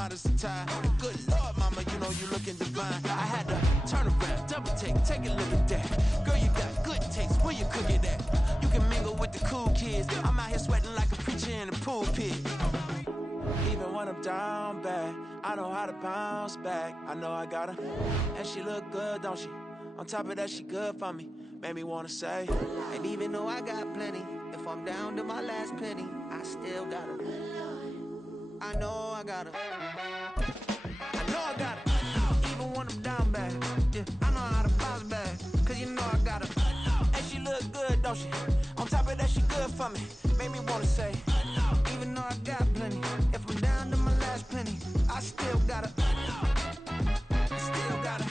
modest attire. Good Lord, mama, you know you looking divine. I had to turn around, double take a look at that. Girl, you got good taste, where you cook it at? You can mingle with the cool kids. I'm out here sweating like a preacher in a pulpit. Even when I'm down bad, I know how to bounce back. I know I got her, and she look good, don't she? On top of that, she good for me. Made me wanna say, and even though I got plenty, if I'm down to my last penny, I still got her. I know I got her. I know I got her. Even when I'm down bad, yeah, I know how to bounce back. Cause you know I got her. And she look good, don't she? On top of that, she good for me. Made me wanna say, even though I got plenty, if I'm down to my last penny, I still got her. I still got her.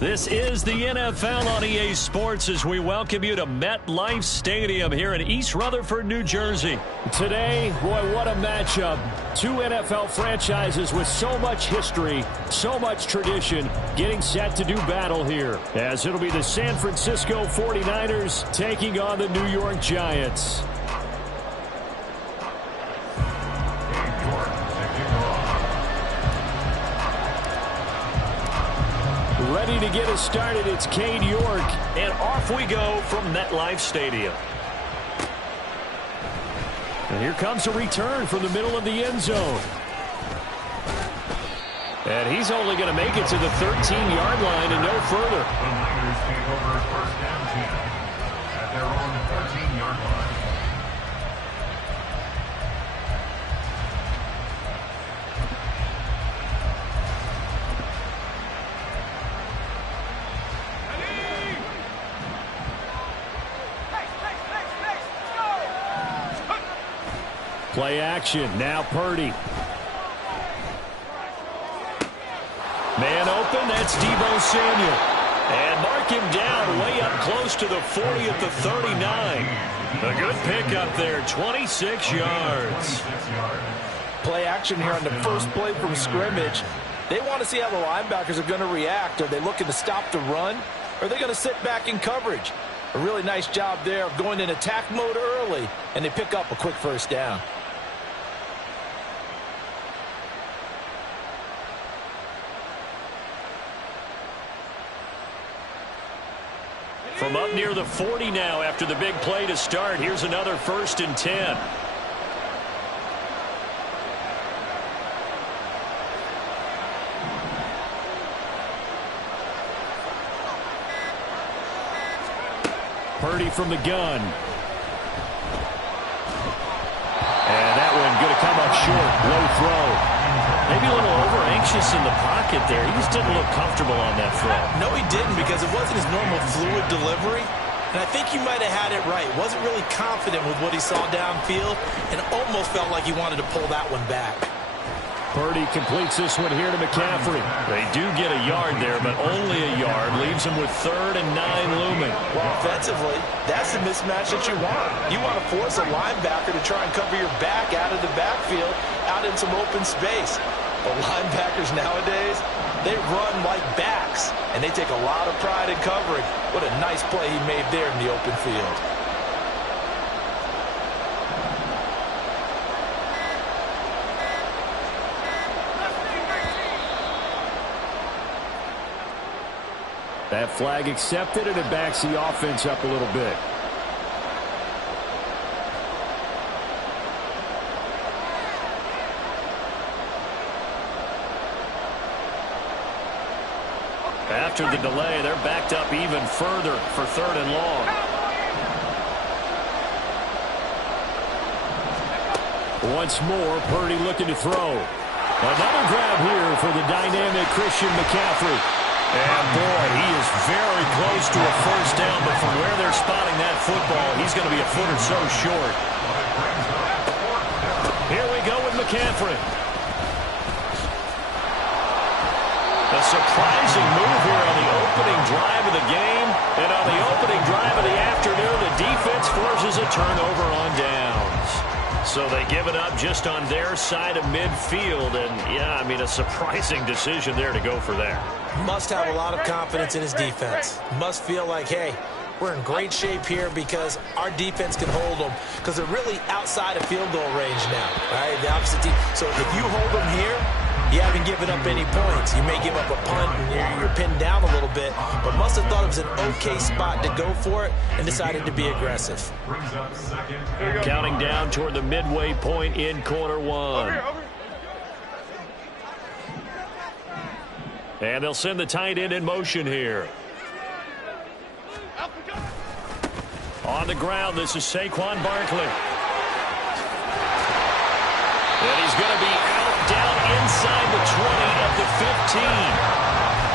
This is the NFL on EA Sports as we welcome you to MetLife Stadium here in East Rutherford, New Jersey. Today, boy, what a matchup. Two NFL franchises with so much history, so much tradition, getting set to do battle here. As it'll be the San Francisco 49ers taking on the New York Giants. Ready to get us started, it's Cade York. And off we go from MetLife Stadium. And here comes a return from the middle of the end zone. And he's only going to make it to the 13-yard line and no further. The Niners take over first down 10 at their own 13-yard line. Play action. Now Purdy. Man open. That's Deebo Samuel. And mark him down way up close to the 40 at the 39. A good pickup there. 26 yards. Play action here on the first play from scrimmage. They want to see how the linebackers are going to react. Are they looking to stop the run? Or are they going to sit back in coverage? A really nice job there of going in attack mode early, and they pick up a quick first down. From up near the 40 now after the big play to start. Here's another 1st and 10. Purdy from the gun. And that one going to come up short. Low throw. Maybe a little over-anxious in the pocket there. He just didn't look comfortable on that throw. No, he didn't, because it wasn't his normal fluid delivery. And I think you might have had it right. Wasn't really confident with what he saw downfield and almost felt like he wanted to pull that one back. Purdy completes this one here to McCaffrey. They do get a yard there, but only a yard. Leaves them with 3rd and 9 looming. Well, offensively, that's the mismatch that you want. You want to force a linebacker to try and cover your back out of the backfield, out in some open space. But linebackers nowadays, they run like backs, and they take a lot of pride in covering. What a nice play he made there in the open field. That flag accepted, and it backs the offense up a little bit. After the delay, they're backed up even further for 3rd and long. Once more, Purdy looking to throw. Another grab here for the dynamic Christian McCaffrey. And boy, he is very close to a first down, but from where they're spotting that football, he's going to be a foot or so short. Here we go with McCaffrey. A surprising move here on the opening drive of the game. And on the opening drive of the afternoon, the defense forces a turnover on downs. So they give it up just on their side of midfield. And, yeah, I mean, a surprising decision there to go for that. Must have a lot of confidence in his defense. Must feel like, hey, we're in great shape here because our defense can hold them because they're really outside of field goal range now. All right, the opposite team. So if you hold them here, you haven't given up any points. You may give up a punt and you're pinned down a little bit, but must have thought it was an okay spot to go for it and decided to be aggressive. Counting down toward the midway point in quarter one. And they'll send the tight end in motion here. On the ground, this is Saquon Barkley. And he's going to be out down inside the 20 at the 15.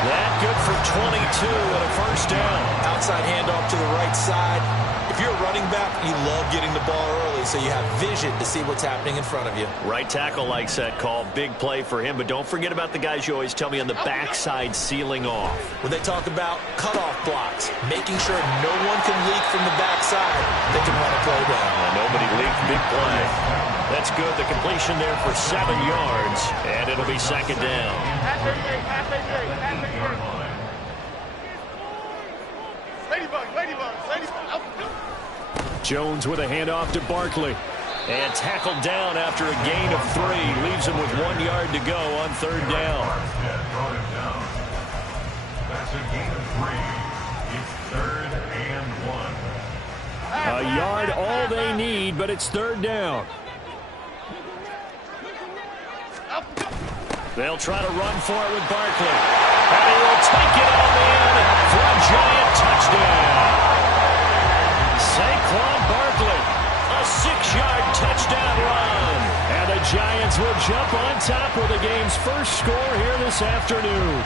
That good for 22 and a first down. Outside handoff to the right side. If you're a running back, you love getting the ball early so you have vision to see what's happening in front of you. Right tackle likes that call. Big play for him, but don't forget about the guys you always tell me on the backside sealing off. When they talk about cutoff blocks, making sure no one can leak from the backside, they can run a play down. Nobody leaked. Big play. That's good. The completion there for 7 yards, and it'll be second down. Jones with a handoff to Barkley. And tackled down after a gain of 3. Leaves him with 1 yard to go on third down. That's a gain of 3. It's 3rd and 1. A yard all they need, but it's third down. They'll try to run for it with Barkley. And he will take it on in for a giant touchdown. Saquon Barkley, a 6-yard touchdown run. And the Giants will jump on top with the game's first score here this afternoon.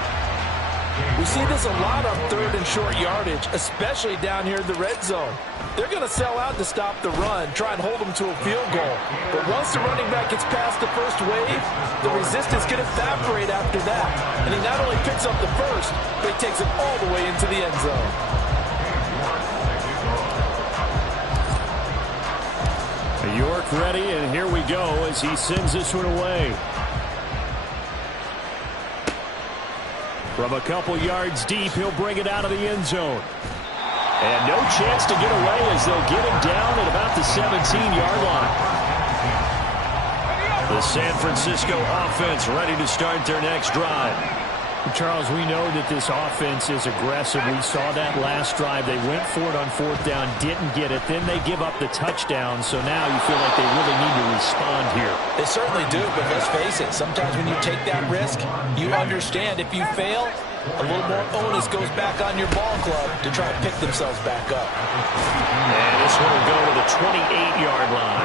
We see this a lot on third and short yardage, especially down here in the red zone. They're going to sell out to stop the run, try and hold them to a field goal. But once the running back gets past the first wave, the resistance can evaporate after that. And he not only picks up the first, but he takes it all the way into the end zone. York ready, and here we go as he sends this one away. From a couple yards deep, he'll bring it out of the end zone. And no chance to get away as they'll get him down at about the 17-yard line. The San Francisco offense ready to start their next drive. Charles, we know that this offense is aggressive. We saw that last drive. They went for it on fourth down, didn't get it. Then they give up the touchdown. So now you feel like they really need to respond here. They certainly do, but let's face it. Sometimes when you take that risk, you understand if you fail, a little more onus goes back on your ball club to try and pick themselves back up. And this one will go to the 28-yard line.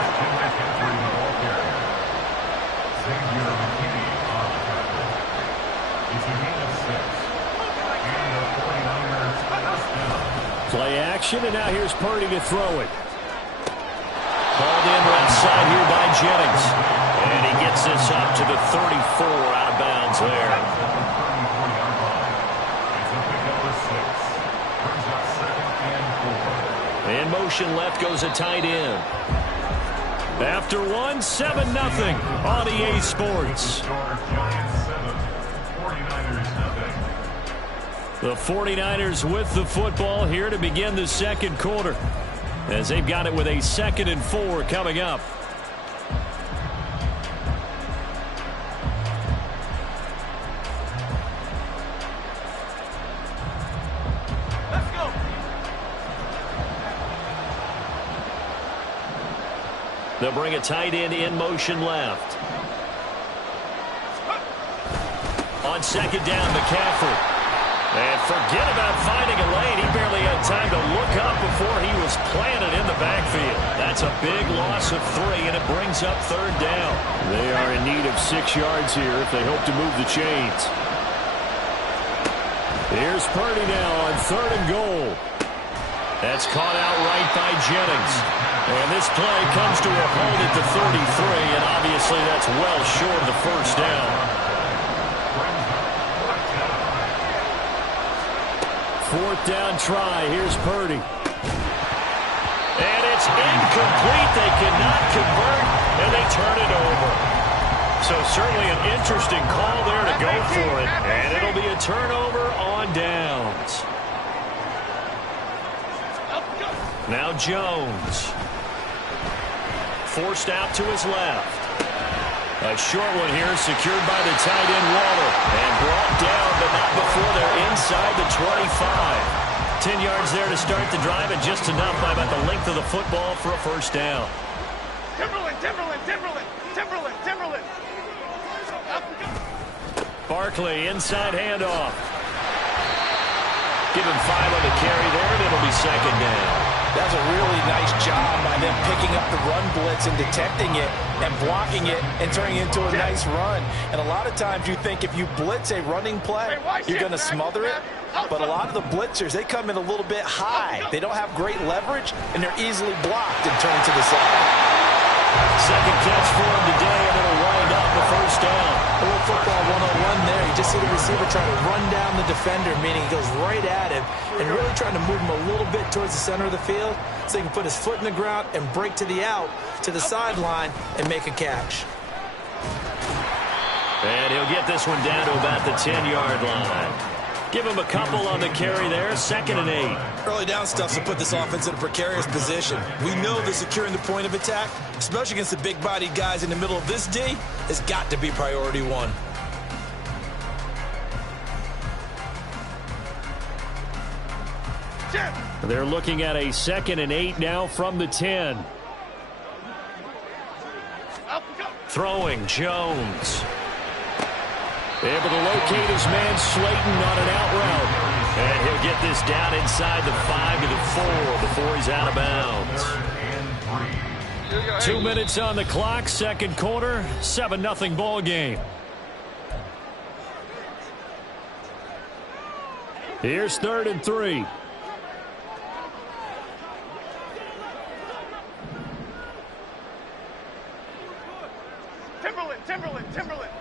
Play action, and now here's Purdy to throw it. Called in right side here by Jennings. And he gets this up to the 34 out of bounds there. In motion left goes a tight end. After one, 7-0 on EA Sports. The 49ers with the football here to begin the second quarter, as they've got it with a 2nd and 4 coming up. Let's go. They'll bring a tight end in motion left. On second down, McCaffrey. And forget about finding a lane. He barely had time to look up before he was planted in the backfield. That's a big loss of 3, and it brings up third down. They are in need of 6 yards here if they hope to move the chains. Here's Purdy now on 3rd and goal. That's caught out right by Jennings. And this play comes to a halt at the 33, and obviously that's well short of the first down. 4th down try. Here's Purdy. And it's incomplete. They cannot convert, and they turn it over. So certainly an interesting call there to go for it. And it'll be a turnover on downs. Now Jones. Forced out to his left. A short one here secured by the tight end Waller. And brought down, but not before they're inside the 25. 10 yards there to start the drive, and just enough by about the length of the football for a first down. Timberland. Barkley, inside handoff. Give him 5 on the carry there, and it'll be second down. That's a really nice job by them picking up the run blitz and detecting it and blocking it and turning it into a nice run. And a lot of times you think if you blitz a running play, you're going to smother it. But a lot of the blitzers, they come in a little bit high. They don't have great leverage, and they're easily blocked and turned to the side. Second catch for him today, and it'll wind up the first down. A little football 101 there. You just see the receiver trying to run down the defender, meaning he goes right at him and really trying to move him a little bit towards the center of the field so he can put his foot in the ground and break to the out, to the sideline, and make a catch. And he'll get this one down to about the 10-yard line. Give him a couple on the carry there, 2nd and 8. Early down stuff to put this offense in a precarious position. We know that securing the point of attack, especially against the big-bodied guys in the middle of this D, has got to be priority one. They're looking at a 2nd and 8 now from the 10. Throwing, Jones. Able to locate his man Slayton on an out route. And he'll get this down inside the 5 to the 4 before he's out of bounds. 2 minutes on the clock, second quarter, 7-0 ball game. Here's 3rd and 3. Timberland.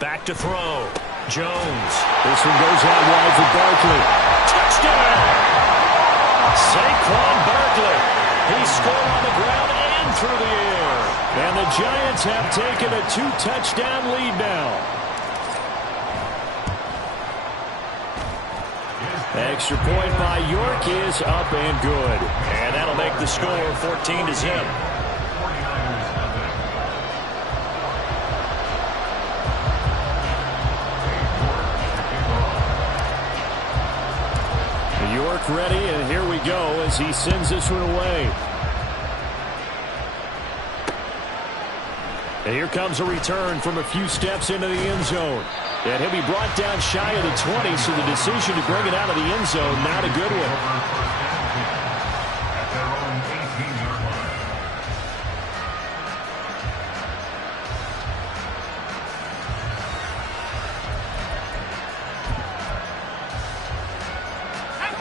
Back to throw. Jones. This one goes out wide for Barkley. Touchdown! Saquon Barkley. He scored on the ground and through the air. And the Giants have taken a 2-touchdown lead now. Extra point by York is up and good. And that'll make the score 14-0. York ready, and here we go as he sends this one away. And here comes a return from a few steps into the end zone. And he'll be brought down shy of the 20, so the decision to bring it out of the end zone, not a good one.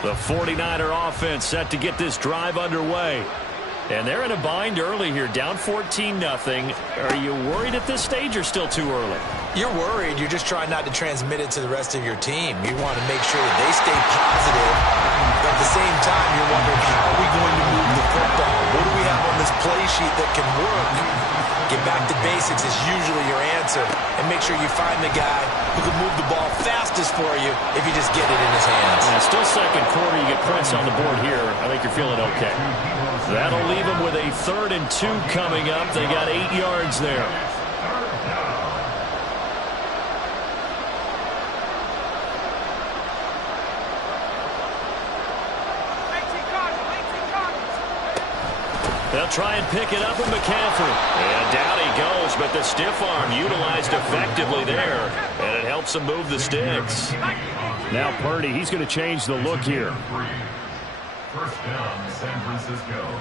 The 49er offense set to get this drive underway. And they're in a bind early here, down 14-0. Are you worried at this stage or still too early? You're worried. You're just trying not to transmit it to the rest of your team. You want to make sure that they stay positive. But at the same time, you're wondering, how are we going to move the football? What do we have on this play sheet that can work? Get back to basics is usually your answer. And make sure you find the guy who can move the ball fastest for you if you just get it in his hands. Yeah, still second quarter. You get points on the board here. I think you're feeling okay. That'll leave them with a 3rd and 2 coming up. They got 8 yards there. They'll try and pick it up with McCaffrey. And down he goes, but the stiff arm utilized effectively there. And it helps him move the sticks. Now Purdy, he's going to change the look here. First down, San Francisco.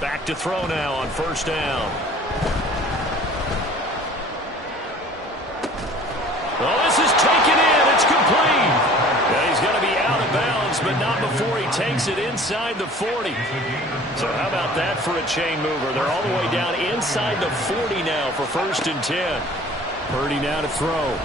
Back to throw now on first down. Oh, this is taken in. It's complete. And he's going to be out of bounds, but not before he takes it inside the 40. So how about that for a chain mover? They're all the way down inside the 40 now for 1st and 10. Purdy now to throw.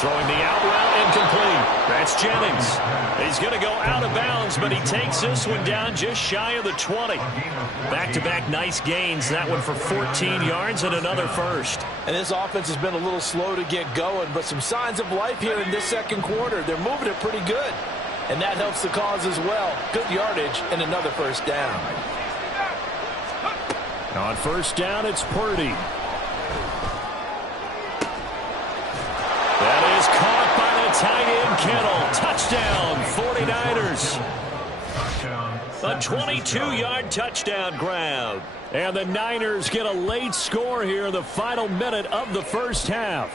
Throwing the out route incomplete. That's Jennings. He's going to go out of bounds, but he takes this one down just shy of the 20. Back-to-back nice gains. That one for 14 yards and another first. And this offense has been a little slow to get going, but some signs of life here in this second quarter. They're moving it pretty good. And that helps the cause as well. Good yardage and another first down. On first down, it's Purdy. That is caught by the tight end Kittle. Touchdown, 49ers. A 22-yard touchdown grab. And the Niners get a late score here in the final minute of the first half.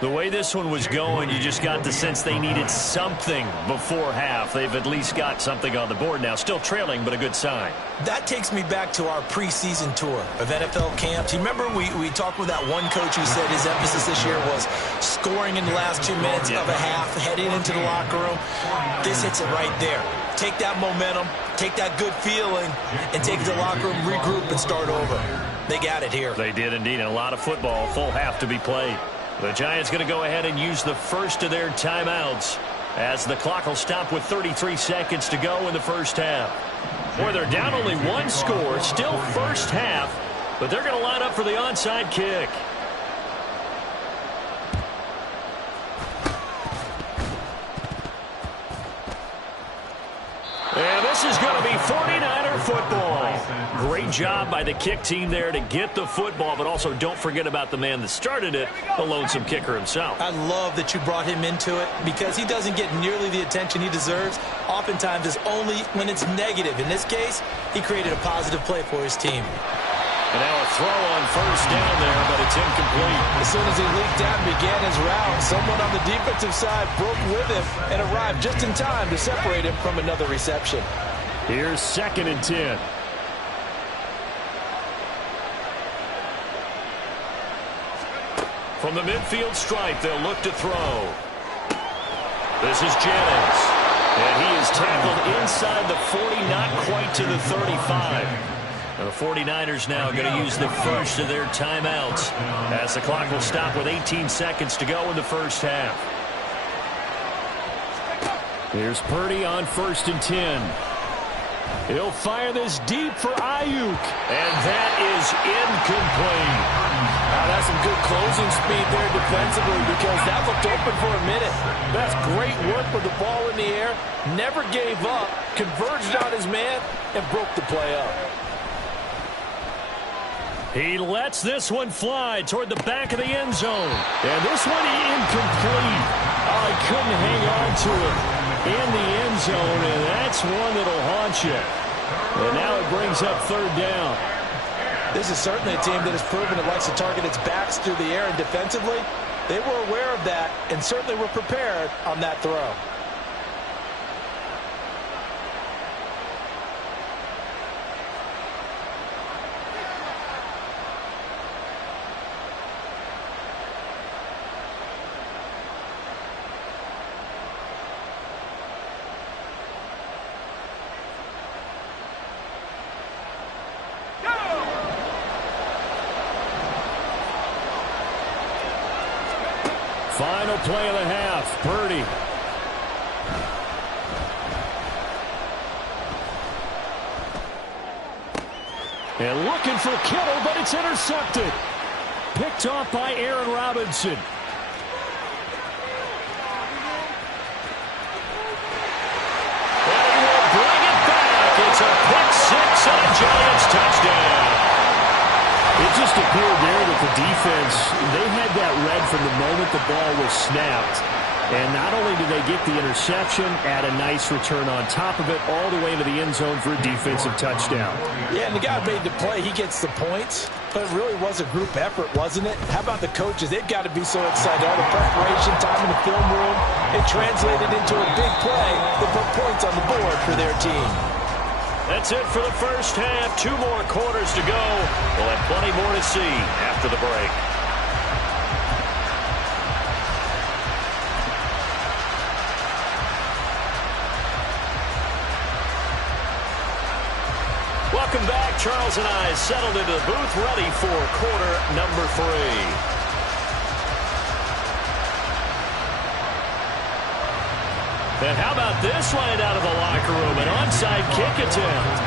The way this one was going, you just got the sense they needed something before half. They've at least got something on the board now. Still trailing, but a good sign. That takes me back to our preseason tour of NFL camps. You remember we talked with that one coach who said his emphasis this year was scoring in the last 2 minutes of a half, heading into the locker room. This hits it right there. Take that momentum, take that good feeling, and take it to the locker room, regroup, and start over. They got it here. They did indeed. And a lot of football, full half to be played. The Giants going to go ahead and use the first of their timeouts as the clock will stop with 33 seconds to go in the first half. Boy, they're down only one score, still first half, but they're going to line up for the onside kick. And this is going to be 49er football. Great job by the kick team there to get the football, but also don't forget about the man that started it, the lonesome kicker himself. I love that you brought him into it because he doesn't get nearly the attention he deserves. Oftentimes it's only when it's negative. In this case, he created a positive play for his team. And now a throw on first down there, but it's incomplete. As soon as he leaked out and began his route, someone on the defensive side broke with him and arrived just in time to separate him from another reception. Here's 2nd and 10. From the midfield stripe, they'll look to throw. This is Jennings. And he is tackled inside the 40, not quite to the 35. The 49ers now going to use the first of their timeouts as the clock will stop with 18 seconds to go in the first half. Here's Purdy on 1st and 10. He'll fire this deep for Ayuk. And that is incomplete. That's some good closing speed there defensively because that looked open for a minute. That's great work with the ball in the air. Never gave up, converged on his man, and broke the play up. He lets this one fly toward the back of the end zone. And this one incomplete. Oh, he couldn't hang on to it in the end zone, and that's one that'll haunt you. And now it brings up 3rd down. This is certainly a team that has proven it likes to target its backs through the air, and defensively, they were aware of that and certainly were prepared on that throw. Final play of the half, Purdy. And looking for Kittle, but it's intercepted. Picked off by Aaron Robinson. And he will bring it back. It's a pick six and a Giants touchdown. It just appeared there that the defense, they had that read from the moment the ball was snapped. And not only did they get the interception, add a nice return on top of it, all the way into the end zone for a defensive touchdown. Yeah, and the guy made the play. He gets the points. But it really was a group effort, wasn't it? How about the coaches? They've got to be so excited. All the preparation, time in the film room, it translated into a big play that put points on the board for their team. That's it for the first half. 2 more quarters to go. We'll have plenty more to see after the break. Welcome back. Charles and I settled into the booth, ready for quarter number 3. And how about this line out of the locker room? An onside kick attempt.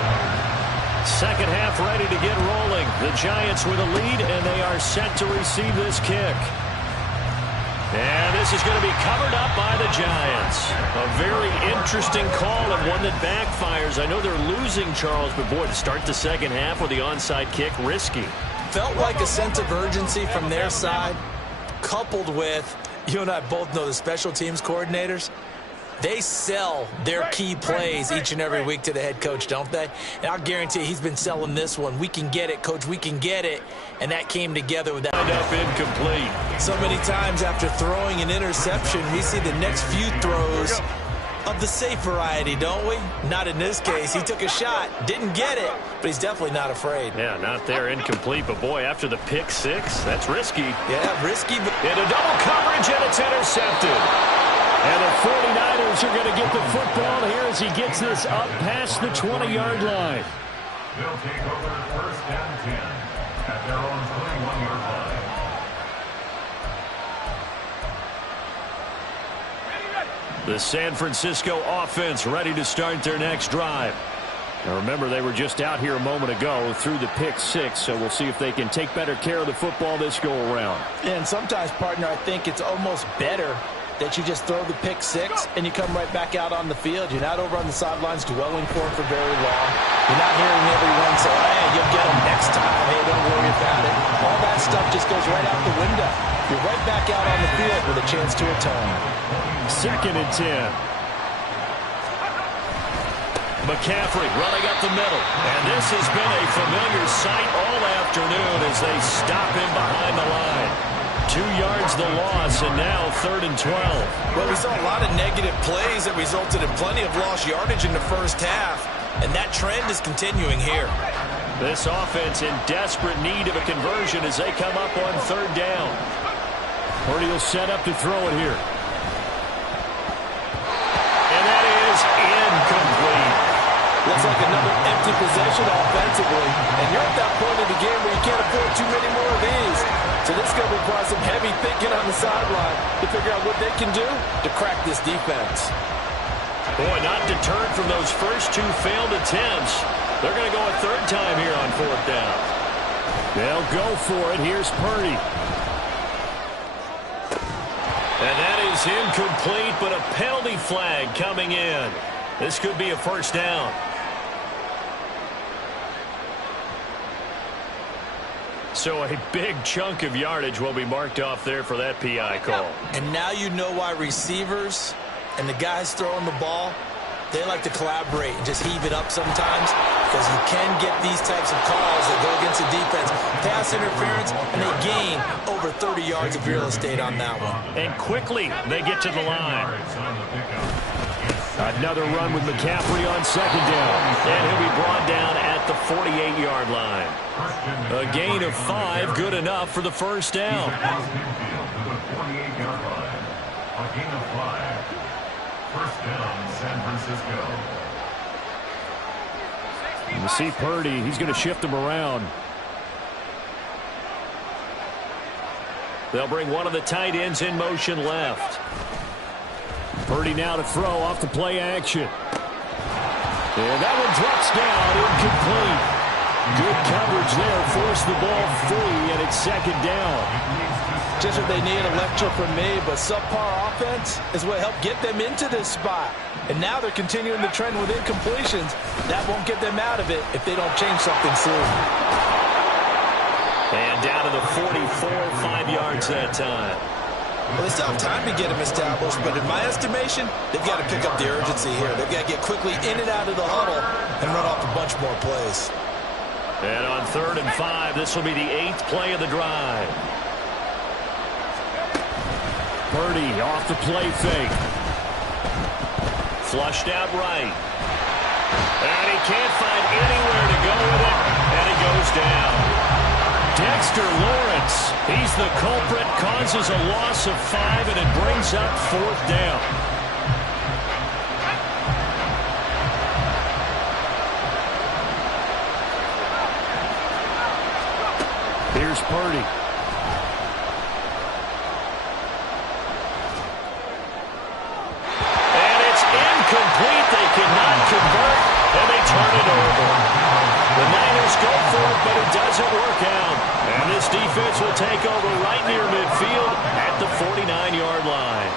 Second half ready to get rolling. The Giants with a lead, and they are set to receive this kick. And this is going to be covered up by the Giants. A very interesting call and one that backfires. I know they're losing, Charles, but boy, to start the second half with the onside kick, risky. Felt like a sense of urgency from their side, coupled with, you and I both know the special teams coordinators, they sell their key plays each and every week to the head coach, don't they? And I'll guarantee he's been selling this one. We can get it, coach, we can get it. And that came together with that. End up incomplete. So many times after throwing an interception, we see the next few throws of the safe variety, don't we? Not in this case. He took a shot, didn't get it, but he's definitely not afraid. Yeah, not there, incomplete. But, boy, after the pick six, that's risky. Yeah, risky. But into double coverage, and it's intercepted. And the 49ers are going to get the football here as he gets this up past the 20-yard line. They'll take over first and 10 at their own 21-yard line. The San Francisco offense ready to start their next drive. Now remember, they were just out here a moment ago through the pick six, so we'll see if they can take better care of the football this go-around. And sometimes, partner, I think it's almost better that you just throw the pick six and you come right back out on the field. You're not over on the sidelines dwelling for it for very long. You're not hearing everyone say, hey, you'll get them next time. Hey, don't worry about it. All that stuff just goes right out the window. You're right back out on the field with a chance to atone. Second and 10. McCaffrey running up the middle. And this has been a familiar sight all afternoon as they stop him behind the line. 2 yards the loss, and now 3rd and 12. Well, we saw a lot of negative plays that resulted in plenty of lost yardage in the first half, and that trend is continuing here. This offense in desperate need of a conversion as they come up on 3rd down. Purdy will set up to throw it here. And that is incomplete. Looks like another empty possession offensively, and you're at that point in the game where you can't afford too many more of these. So this is going to require some heavy thinking on the sideline to figure out what they can do to crack this defense. Boy, not deterred from those first 2 failed attempts. They're going to go a 3rd time here on 4th down. They'll go for it. Here's Purdy. And that is incomplete, but a penalty flag coming in. This could be a 1st down. So a big chunk of yardage will be marked off there for that PI call. And now you know why receivers and the guys throwing the ball, they like to collaborate and just heave it up sometimes, because you can get these types of calls that go against the defense. Pass interference, and they gain over 30 yards of real estate on that one. And quickly they get to the line. Another run with McCaffrey on 2nd down. And he'll be brought down at the 48-yard line. A gain of 5, good enough for the 1st down. A gain of 5. 1st down, San Francisco. You see Purdy, he's going to shift him around. They'll bring one of the tight ends in motion left. Purdy now to throw off the play action. And that one drops down, incomplete. Good coverage there, forced the ball free, and it's 2nd down. Just what they need, a lecture from me, but subpar offense is what helped get them into this spot. And now they're continuing the trend with incompletions. That won't get them out of it if they don't change something soon. And down to the 44, 5 yards that time. Well, they still have time to get them established, but in my estimation, they've got to pick up the urgency here. They've got to get quickly in and out of the huddle and run off a bunch more plays. And on 3rd and 5, this will be the 8th play of the drive. Purdy off the play fake. Flushed out right. And he can't find anywhere to go with it, and it goes down. Dexter Lawrence, he's the culprit, causes a loss of 5, and it brings up 4th down. Here's Purdy. And it's but it doesn't work out. And this defense will take over right near midfield at the 49-yard line.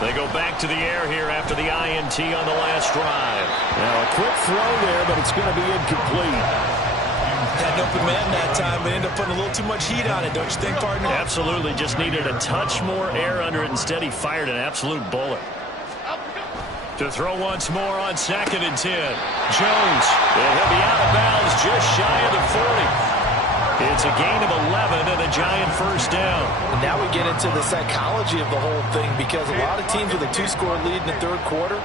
They go back to the air here after the INT on the last drive. Now a quick throw there, but it's going to be incomplete. Had an open man that time, but ended up putting a little too much heat on it, don't you think, partner? Absolutely, just needed a touch more air under it. Instead, he fired an absolute bullet. To throw once more on 2nd and 10. Jones, and he'll be out of bounds just shy of the 40. It's a gain of 11 and a giant first down. And now we get into the psychology of the whole thing, because a lot of teams with a 2-score lead in the third quarter,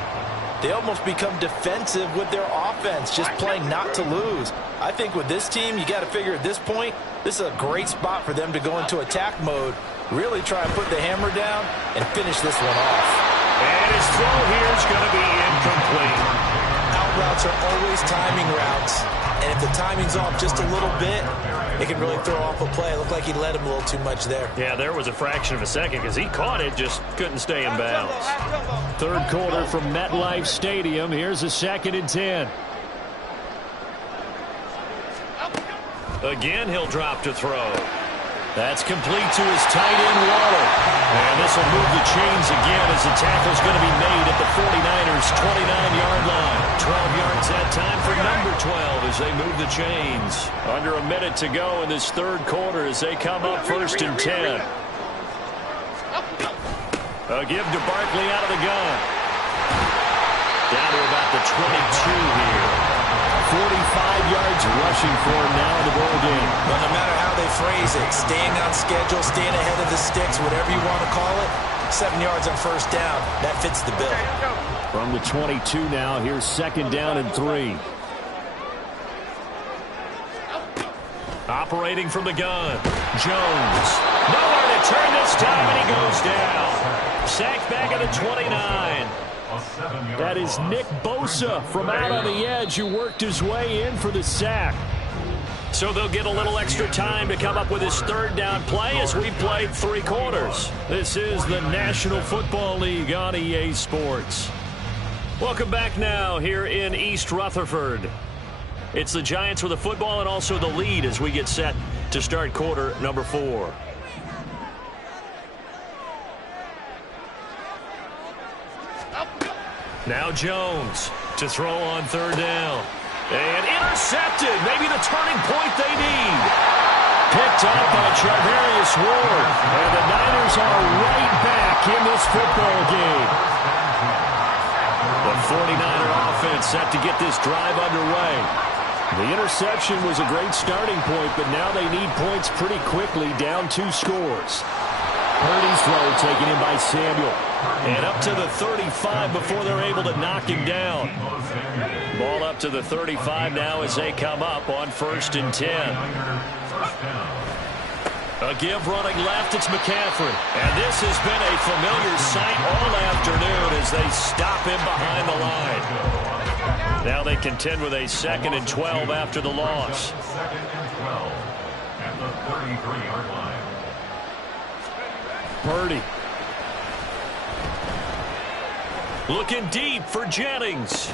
they almost become defensive with their offense, just playing not to lose. I think with this team, you got to figure at this point, this is a great spot for them to go into attack mode, really try and put the hammer down and finish this one off. And his throw here is going to be incomplete. Out routes are always timing routes, and if the timing's off just a little bit, it can really throw off a play. It looked like he led him a little too much there. Yeah, there was a fraction of a second because he caught it, just couldn't stay in bounds. Third quarter from MetLife Stadium. Here's a 2nd and 10. Again, he'll drop to throw. That's complete to his tight end, Waller. And this will move the chains again as the tackle's going to be made at the 49ers' 29-yard line. 12 yards that time for number 12 as they move the chains. Under a minute to go in this third quarter as they come up 1st and 10. A give to Barkley out of the gun. Down to about the 22 here. 45 yards rushing for him now in the ball game. Well, no matter how they phrase it, staying on schedule, staying ahead of the sticks, whatever you want to call it, 7 yards on first down, that fits the bill. From the 22 now, here's 2nd down and 3. Operating from the gun, Jones. Nowhere to turn this time, and he goes down. Sacked back at the 29. That is Nick Bosa from out on the edge who worked his way in for the sack. So they'll get a little extra time to come up with his third down play as we played 3 quarters. This is the National Football League on EA Sports. Welcome back now here in East Rutherford. It's the Giants with the football and also the lead as we get set to start quarter number 4. Now Jones to throw on 3rd down. And intercepted. Maybe the turning point they need. Picked up by Charvarius Ward. And the Niners are right back in this football game. The 49er offense set to get this drive underway. The interception was a great starting point, but now they need points pretty quickly, down 2 scores. Purdy's throw taken in by Samuel. And up to the 35 before they're able to knock him down. Ball up to the 35 now as they come up on 1st and 10. A give running left, it's McCaffrey. And this has been a familiar sight all afternoon as they stop him behind the line. Now they contend with a 2nd and 12 after the loss. 2nd and 12 at the 33-yard line. Purdy. Looking deep for Jennings.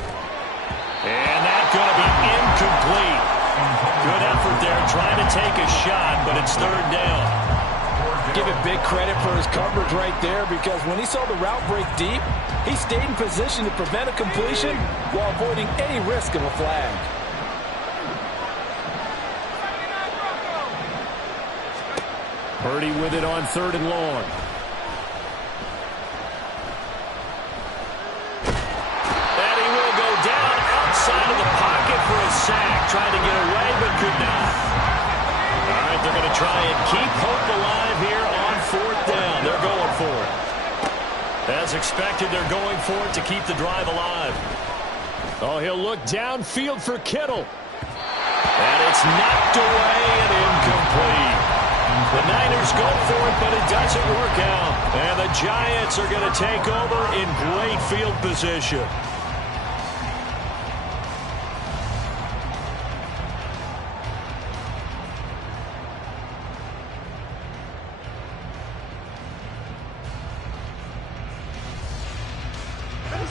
And that's going to be incomplete. Good effort there trying to take a shot, but it's 3rd down. Give it big credit for his coverage right there, because when he saw the route break deep, he stayed in position to prevent a completion while avoiding any risk of a flag. Purdy with it on 3rd and long. And he will go down outside of the pocket for a sack. Trying to get away, but could not. All right, they're going to try and keep hope alive here on 4th down. They're going for it. As expected, they're going for it to keep the drive alive. Oh, he'll look downfield for Kittle. And it's knocked away and incomplete. The Niners go for it, but it doesn't work out. And the Giants are going to take over in great field position.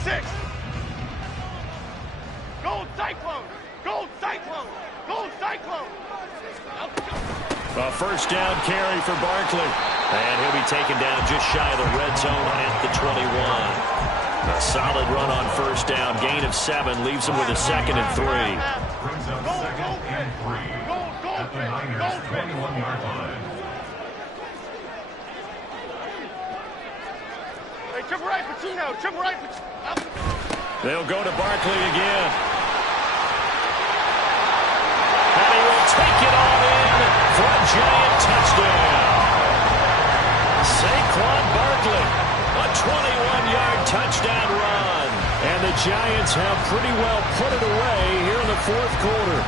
Six. Gold Cyclone. Gold Cyclone. Cyclone! Go Cyclone! A first down carry for Barkley. And he'll be taken down just shy of the red zone at the 21. A solid run on first down. Gain of 7 leaves him with a 2nd and 3. Brings up 2nd and 3 at the Niners' 21-yard line. Hey, triple right, Pacino! Triple right, Pacino! They'll go to Barkley again. And he will take it all in for a giant touchdown. Saquon Barkley, a 21-yard touchdown run. And the Giants have pretty well put it away here in the 4th quarter.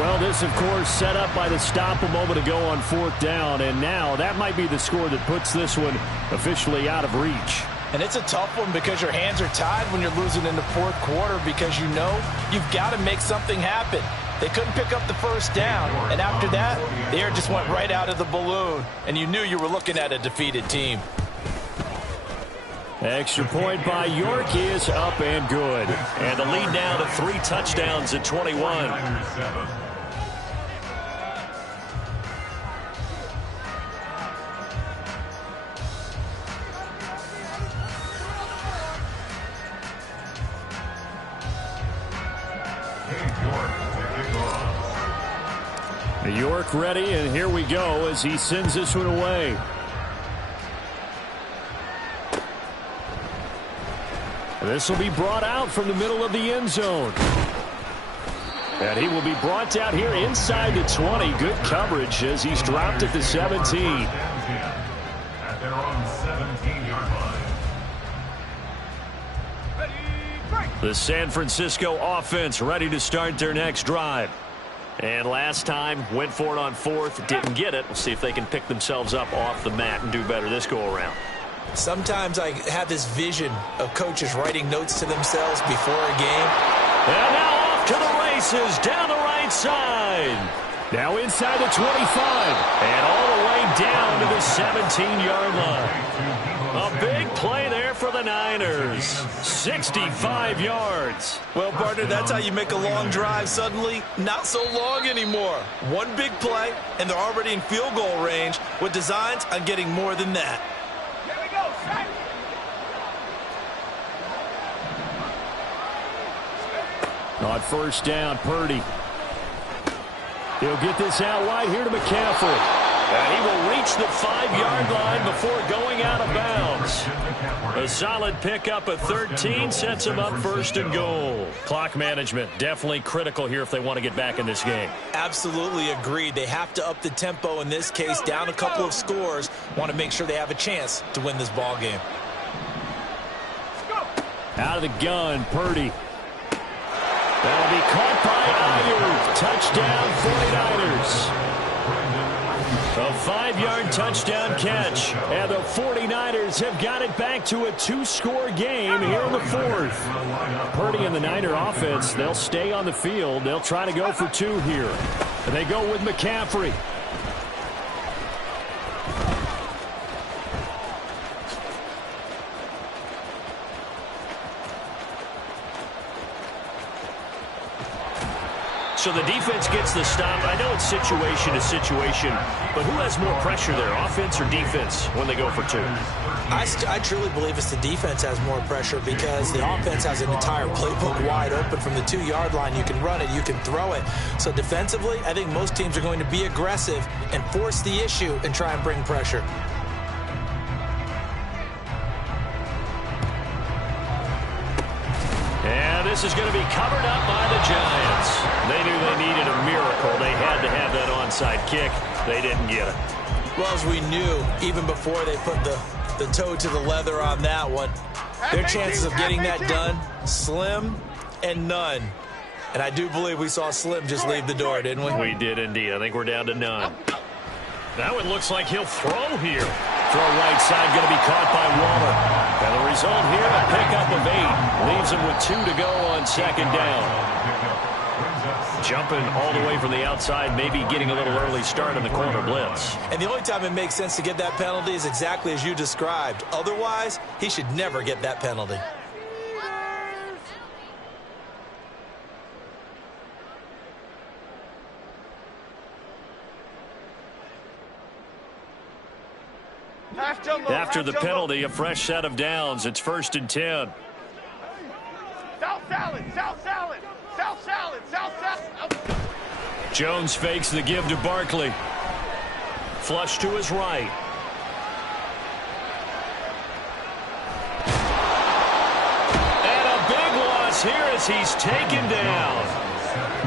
Well, this, of course, set up by the stop a moment ago on 4th down. And now that might be the score that puts this one officially out of reach. And it's a tough one because your hands are tied when you're losing in the 4th quarter because you know you've got to make something happen. They couldn't pick up the first down, and after that, the air just went right out of the balloon, and you knew you were looking at a defeated team. Extra point by York is up and good. And the lead now to 3 touchdowns at 21. York ready, and here we go as he sends this one away. This will be brought out from the middle of the end zone. And he will be brought out here inside the 20. Good coverage as he's dropped at the 17. At their own 17-yard line. The San Francisco offense ready to start their next drive. And last time, went for it on 4th, didn't get it. We'll see if they can pick themselves up off the mat and do better this go-around. Sometimes I have this vision of coaches writing notes to themselves before a game. And now off to the races down the right side. Now inside the 25. And all the way down to the 17-yard line. A big play there for the Niners. 65 yards. Well, partner, that's how you make a long drive suddenly not so long anymore. One big play, and they're already in field goal range with designs on getting more than that. Here we go, set! On first down, Purdy. He'll get this out wide here to McCaffrey. And he will reach the 5-yard line before going out of bounds. A solid pickup of 13 sets him up 1st and goal. Clock management definitely critical here if they want to get back in this game. Absolutely agreed. They have to up the tempo in this case, down a couple of scores. Want to make sure they have a chance to win this ball game. Out of the gun, Purdy. That'll be caught by Ayuk. Touchdown 49ers. A 5-yard touchdown catch. And the 49ers have got it back to a 2-score game here in the 4th. Purdy and the Niner offense, they'll stay on the field. They'll try to go for 2 here. And they go with McCaffrey. So the defense gets the stop. I know it's situation to situation, but who has more pressure there, offense or defense, when they go for 2? I truly believe it's the defense has more pressure because the offense has an entire playbook wide open from the 2-yard line. You can run it, you can throw it. So defensively, I think most teams are going to be aggressive and force the issue and try and bring pressure. And this is going to be covered up by the Giants. They knew they needed a miracle. They had to have that onside kick. They didn't get it. Well, as we knew, even before they put the toe to the leather on that one, their chances of getting that done, slim and none. And I do believe we saw Slim just leave the door, didn't we? We did indeed. I think we're down to none. That one looks like he'll throw here. Throw right side going to be caught by Waller. And the result here, a pickup of 8. Leaves him with 2 to go on 2nd down. Jumping all the way from the outside, maybe getting a little early start in the corner blitz. And the only time it makes sense to get that penalty is exactly as you described. Otherwise, he should never get that penalty. After the penalty, a fresh set of downs. It's 1st and 10. South salad, south salad, south salad, south salad. Jones fakes the give to Barkley. Flush to his right. And a big loss here as he's taken down.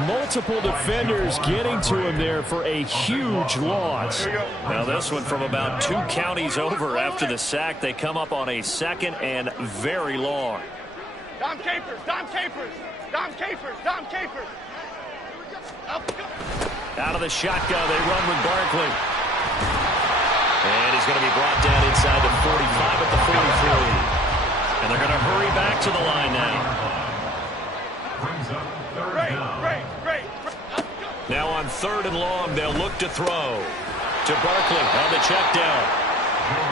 Multiple defenders getting to him there for a huge loss. Now this one from about 2 counties over after the sack. They come up on a 2nd and very long. Dom Capers, Dom Capers, Dom Capers, Dom Capers. Out of the shotgun, they run with Barkley. And he's going to be brought down inside the 45 at the 43. And they're going to hurry back to the line now. Now on 3rd and long, they'll look to throw to Barkley on the check down.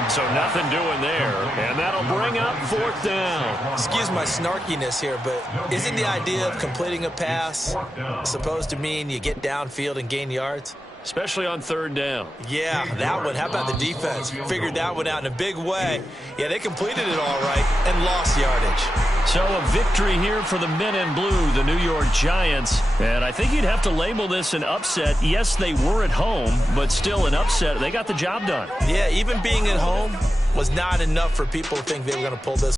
So nothing doing there, and that'll bring up 4th down. Excuse my snarkiness here, but isn't the idea of completing a pass supposed to mean you get downfield and gain yards? Especially on 3rd down. Yeah, that one. How about the defense? Figured that one out in a big way. Yeah, they completed it all right and lost yardage. So a victory here for the men in blue, the New York Giants. And I think you'd have to label this an upset. Yes, they were at home, but still an upset. They got the job done. Yeah, even being at home was not enough for people to think they were going to pull this